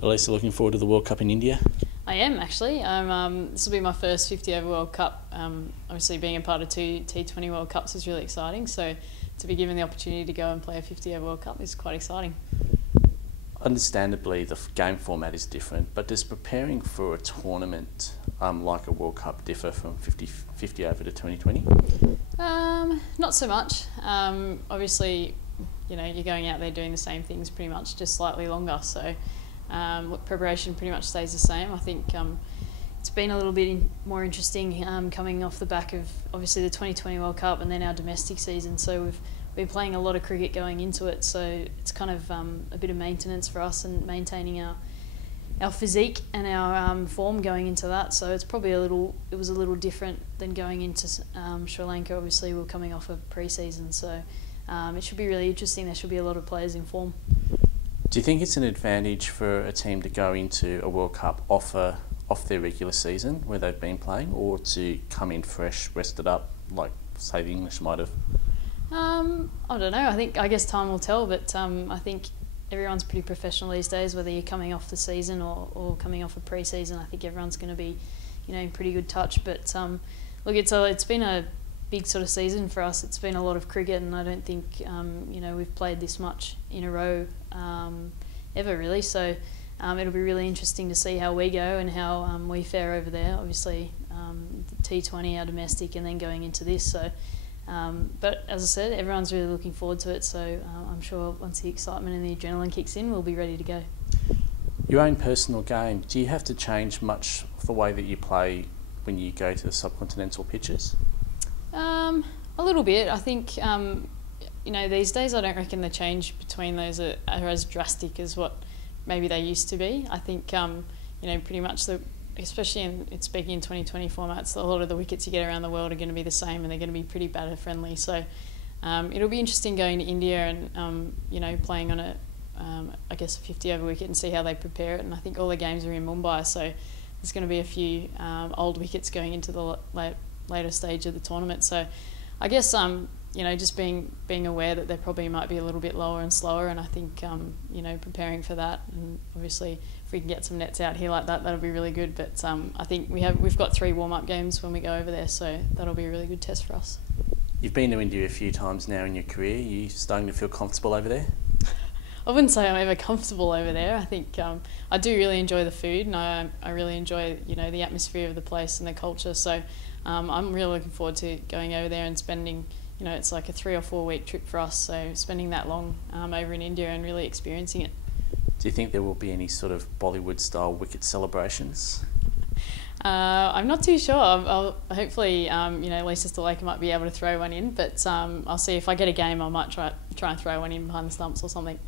Alyssa, looking forward to the World Cup in India? I am actually. This will be my first 50 over World Cup. Obviously, being a part of two T20 World Cups is really exciting. So to be given the opportunity to go and play a 50 over World Cup is quite exciting. Understandably, the game format is different, but does preparing for a tournament like a World Cup differ from 50 over to 2020? Not so much. Obviously, you're going out there doing the same things pretty much, just slightly longer. So preparation pretty much stays the same. I think it's been a little bit more interesting coming off the back of obviously the 2020 World Cup and then our domestic season. So we've been playing a lot of cricket going into it. So it's kind of a bit of maintenance for us and maintaining our physique and our form going into that. So it's probably it was a little different than going into Sri Lanka. Obviously, we're coming off a pre-season, so it should be really interesting. There should be a lot of players in form. Do you think it's an advantage for a team to go into a World Cup off their regular season where they've been playing, or to come in fresh, rested up, like say the English might have? I don't know. I guess time will tell, but I think everyone's pretty professional these days, whether you're coming off the season or coming off a pre-season. I think everyone's going to be, in pretty good touch. But look, it's been a big sort of season for us. It's been a lot of cricket, and I don't think we've played this much in a row ever really. So it'll be really interesting to see how we go and how we fare over there. Obviously, the T20, our domestic, and then going into this. So. But as I said, everyone's really looking forward to it, so I'm sure once the excitement and the adrenaline kicks in, we'll be ready to go. Your own personal game, do you have to change much of the way that you play when you go to the subcontinental pitches? A little bit. I think, these days I don't reckon the change between those are as drastic as what maybe they used to be. I think, pretty much especially in speaking in 2020 formats, a lot of the wickets you get around the world are going to be the same, and they're going to be pretty batter friendly. So it'll be interesting going to India and playing on a 50 over wicket and see how they prepare it. And I think all the games are in Mumbai, so there's going to be a few old wickets going into the later stage of the tournament. So I guess just being aware that they probably might be a little bit lower and slower, and I think preparing for that, and obviously if we can get some nets out here like that, that'll be really good. But I think we've got 3 warm-up games when we go over there, so that'll be a really good test for us. You've been to India a few times now in your career. Are you starting to feel comfortable over there? I wouldn't say I'm ever comfortable over there. I think I do really enjoy the food, and I really enjoy the atmosphere of the place and the culture. So I'm really looking forward to going over there and spending. It's like a 3 or 4 week trip for us, so spending that long over in India and really experiencing it. Do you think there will be any sort of Bollywood-style wicket celebrations? I'm not too sure. Hopefully, Lease Alyssa might be able to throw one in, but I'll see if I get a game. I might try and throw one in behind the stumps or something.